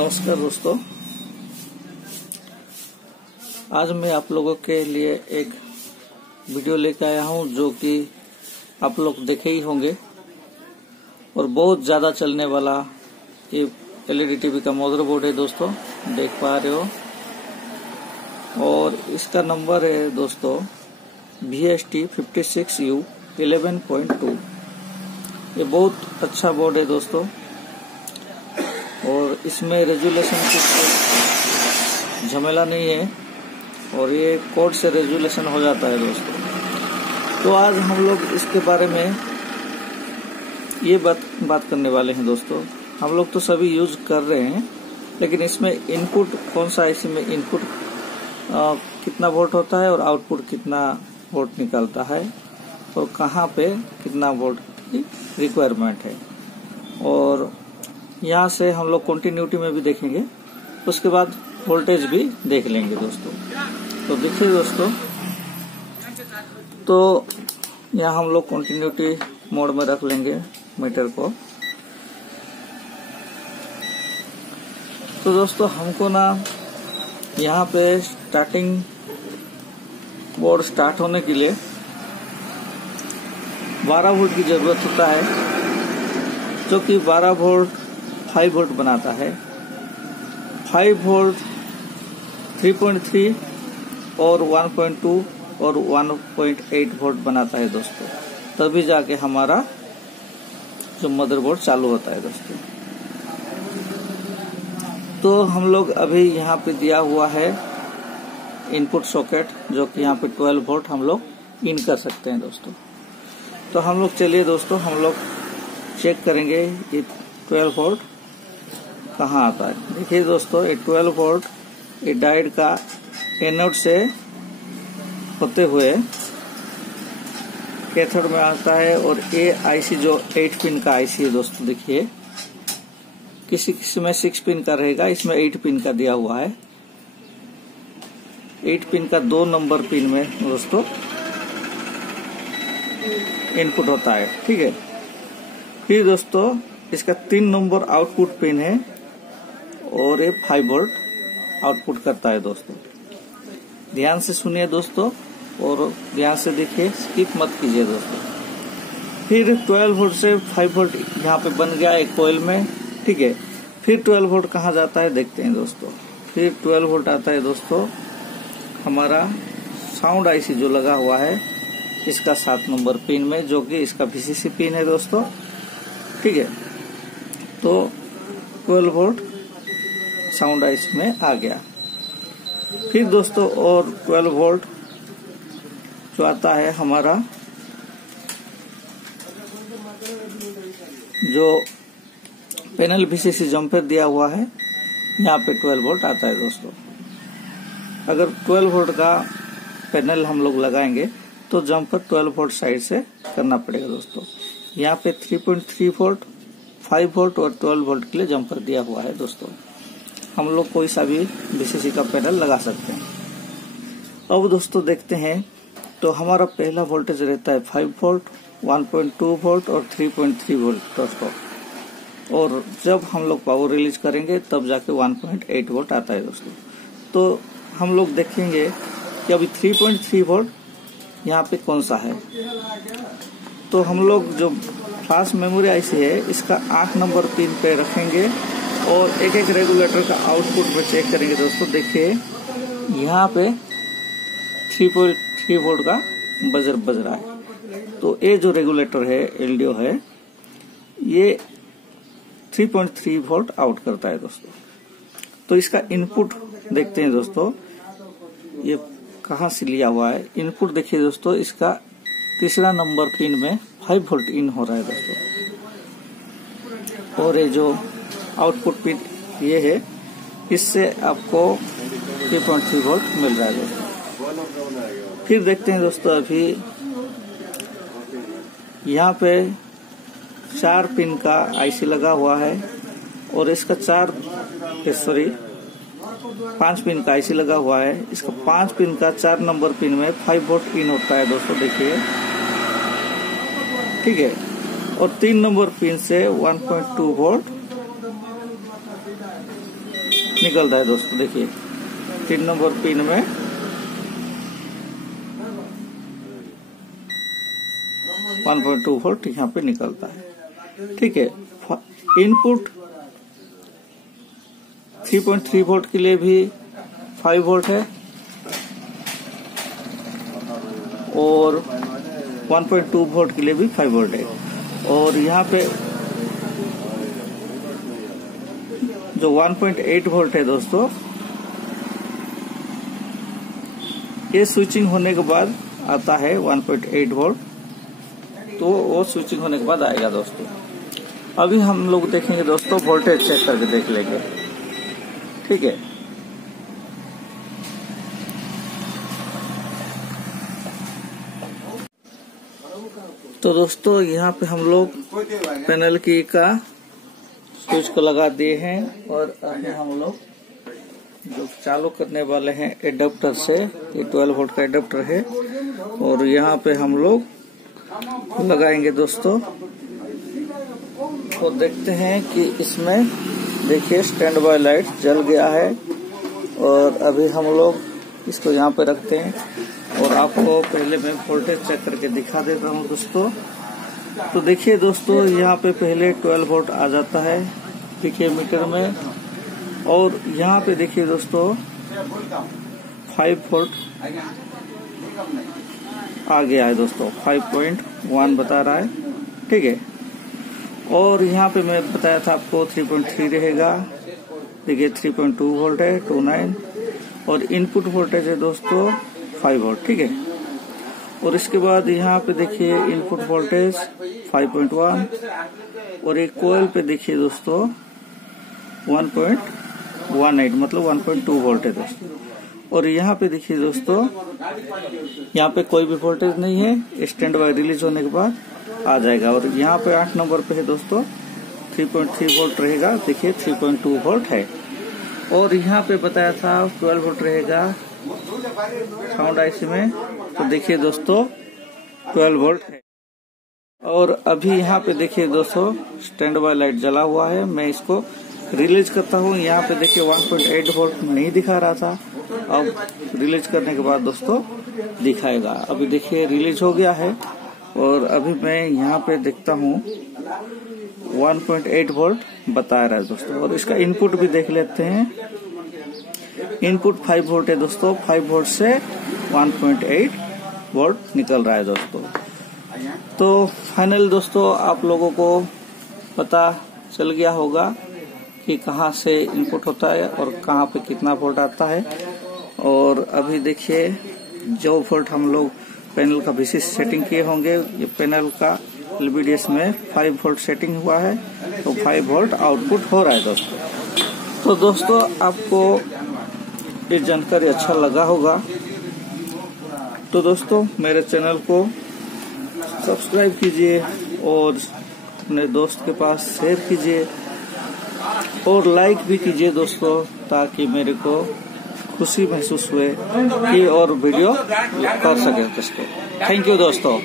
नमस्कार दोस्तों, आज मैं आप लोगों के लिए एक वीडियो लेकर आया हूं जो कि आप लोग देखे ही होंगे और बहुत ज्यादा चलने वाला ये एलईडी टीवी का मदरबोर्ड है दोस्तों, देख पा रहे हो। और इसका नंबर है दोस्तों VST56U 11.2। ये बहुत अच्छा बोर्ड है दोस्तों और इसमें रेजुलेशन की कोई झमेला नहीं है और ये कोड से रेजुलेशन हो जाता है दोस्तों। तो आज हम लोग इसके बारे में ये बात करने वाले हैं दोस्तों। हम लोग तो सभी यूज कर रहे हैं, लेकिन इसमें इनपुट कौन सा है, इसमें इनपुट कितना वोल्ट होता है और आउटपुट कितना वोल्ट निकलता है और कहाँ पे कितना वोल्ट की रिक्वायरमेंट है। और यहाँ से हम लोग कंटिन्यूटी में भी देखेंगे, उसके बाद वोल्टेज भी देख लेंगे दोस्तों। तो देखिए दोस्तों, तो यहाँ हम लोग कंटिन्यूटी मोड में रख लेंगे मीटर को। तो दोस्तों हमको ना यहाँ पे स्टार्टिंग बोर्ड स्टार्ट होने के लिए 12 वोल्ट की जरूरत होता है, जो कि 12 वोल्ट 5 वोल्ट बनाता है। 5 वोल्ट 3.3 और 1.2 और 1.8 वोल्ट बनाता है दोस्तों, तभी जाके हमारा जो मदरबोर्ड चालू होता है दोस्तों। तो हम लोग अभी यहाँ पे दिया हुआ है इनपुट सॉकेट, जो कि यहाँ पे 12 वोल्ट हम लोग इन कर सकते हैं दोस्तों। तो हम लोग चलिए दोस्तों, हम लोग चेक करेंगे ये 12 वोल्ट कहाँ आता है। देखिए दोस्तों, ये 12 वोल्ट ये डायोड का एनोड से होते हुए कैथोड में आता है। और ये आईसी जो 8 पिन का आईसी है दोस्तों, देखिए किसी किसी में 6 पिन का रहेगा, इसमें 8 पिन का दिया हुआ है। 8 पिन का 2 नंबर पिन में दोस्तों इनपुट होता है, ठीक है। फिर दोस्तों इसका 3 नंबर आउटपुट पिन है और ये 5 वोल्ट आउटपुट करता है दोस्तों। ध्यान से सुनिए दोस्तों और ध्यान से देखिए, स्किप मत कीजिए दोस्तों। फिर 12 वोल्ट से 5 वोल्ट यहाँ पे बन गया एक कॉइल में, ठीक है। फिर 12 वोल्ट कहाँ जाता है देखते हैं दोस्तों। फिर 12 वोल्ट आता है दोस्तों हमारा साउंड आईसी जो लगा हुआ है इसका 7 नंबर पिन में, जो कि इसका VCC पिन है दोस्तों, ठीक है। तो 12 वोल्ट साउंड आईसी में आ गया। फिर दोस्तों और 12 वोल्ट जो आता है हमारा जो पैनल VCC जम्पर दिया हुआ है, यहाँ पे 12 वोल्ट आता है दोस्तों। अगर 12 वोल्ट का पैनल हम लोग लगाएंगे तो जम्पर 12 वोल्ट साइड से करना पड़ेगा दोस्तों। यहाँ पे 3.3 वोल्ट 5 वोल्ट और 12 वोल्ट के लिए जम्पर दिया हुआ है दोस्तों। हम लोग कोई सा भी VCC का पैनल लगा सकते हैं। अब दोस्तों देखते हैं, तो हमारा पहला वोल्टेज रहता है 5 वोल्ट 1.2 वोल्ट और 3.3 वोल्ट दोस्तों। और जब हम लोग पावर रिलीज करेंगे तब जाके 1.8 वोल्ट आता है दोस्तों। तो हम लोग देखेंगे कि अभी 3.3 वोल्ट यहाँ पे कौन सा है। तो हम लोग जो फ्लैश मेमोरी आईसी है इसका 8 नंबर पिन पे रखेंगे और एक एक रेगुलेटर का आउटपुट पे चेक करेंगे दोस्तों। देखिए यहाँ पे 3.3 वोल्ट का बजर बज रहा है। तो ये जो रेगुलेटर है LDO है, ये 3.3 वोल्ट आउट करता है दोस्तों। तो इसका इनपुट देखते हैं दोस्तों, ये कहाँ से लिया हुआ है। इनपुट देखिए दोस्तों, इसका तीसरा नंबर पिन में 5 वोल्ट इन हो रहा है दोस्तों। और ये जो आउटपुट पिन ये है, इससे आपको 3.3 वोल्ट मिल रहा है दोस्तों। फिर देखते हैं दोस्तों, अभी यहाँ पे 4 पिन का आईसी लगा हुआ है और इसका 5 पिन का आईसी लगा हुआ है। इसका 5 पिन का 4 नंबर पिन में 5 वोल्ट इन होता है दोस्तों, देखिए, ठीक है। और 3 नंबर पिन से 1.2 वोल्ट निकलता है दोस्तों। देखिए 3 नंबर पिन में (1.2 वोल्ट यहाँ पे निकलता है। ठीक है, इनपुट 3.3 वोल्ट के लिए भी 5 वोल्ट है और 1.2 वोल्ट के लिए भी 5 वोल्ट है। और यहाँ पे जो 1.8 वोल्ट है दोस्तों, ये स्विचिंग होने के बाद आता है 1.8 वोल्ट, तो वो स्विचिंग होने के बाद आएगा दोस्तों। अभी हम लोग देखेंगे दोस्तों, वोल्टेज चेक करके देख लेंगे। ठीक है, तो दोस्तों यहाँ पे हम लोग पैनल की का स्विच को लगा दिए हैं और अभी हम लोग जो चालू करने वाले हैं एडाप्टर से, ये 12 वोल्ट का एडाप्टर है और यहाँ पे हम लोग लगाएंगे दोस्तों। तो देखते हैं कि इसमें देखिए स्टैंड बाय लाइट जल गया है और अभी हम लोग इसको यहाँ पे रखते हैं और आपको पहले मैं वोल्टेज चेक करके दिखा देता हूँ दोस्तों। तो देखिए दोस्तों, यहाँ पे पहले 12 वोल्ट आ जाता है देखिए मीटर में, और यहाँ पे देखिए दोस्तों 5 वोल्ट आ गया है दोस्तों, 5.1 बता रहा है। ठीक है, और यहाँ पे मैं बताया था आपको 3.3 रहेगा, देखिए 3.2 वोल्ट है 29, और इनपुट वोल्टेज है दोस्तों 5 वोल्ट। ठीक है, और इसके बाद यहाँ पे देखिए इनपुट वोल्टेज 5.1 और एक कोयल पे देखिए दोस्तों 1.18 मतलब 1.2 वोल्ट है दोस्तों। और यहाँ पे देखिए दोस्तों, यहाँ पे कोई भी वोल्टेज नहीं है, स्टैंड बाय रिलीज होने के बाद आ जाएगा। और यहाँ पे 8 नंबर पे है दोस्तों 3.3 वोल्ट रहेगा, देखिए 3.2 वोल्ट है। और यहाँ पे बताया था 12 वोल्ट रहेगा साउंड आईसी में, तो देखिए दोस्तों 12 वोल्ट है। और अभी यहाँ पे देखिए दोस्तों स्टैंड बाय लाइट जला हुआ है, मैं इसको रिलीज करता हूँ। यहाँ पे देखिए 1.8 वोल्ट नहीं दिखा रहा था, अब रिलीज करने के बाद दोस्तों दिखाएगा। अभी देखिए रिलीज हो गया है और अभी मैं यहाँ पे देखता हूँ 1.8 वोल्ट बता रहा है दोस्तों। और इसका इनपुट भी देख लेते हैं, इनपुट 5 वोल्ट है दोस्तों, 5 वोल्ट से 1.8 वोल्ट निकल रहा है दोस्तों। तो फाइनल दोस्तों आप लोगों को पता चल गया होगा कि कहाँ से इनपुट होता है और कहाँ पे कितना वोल्ट आता है। और अभी देखिए जो वोल्ट हम लोग पैनल का विशेष सेटिंग किए होंगे, ये पैनल का LVDS में 5 वोल्ट सेटिंग हुआ है, तो 5 वोल्ट आउटपुट हो रहा है दोस्तों। तो दोस्तों आपको ये जानकारी अच्छा लगा होगा, तो दोस्तों मेरे चैनल को सब्सक्राइब कीजिए और अपने दोस्त के पास शेयर कीजिए और लाइक भी कीजिए दोस्तों, ताकि मेरे को खुशी महसूस हुए कि और वीडियो कर सके दोस्तों। थैंक यू दोस्तों।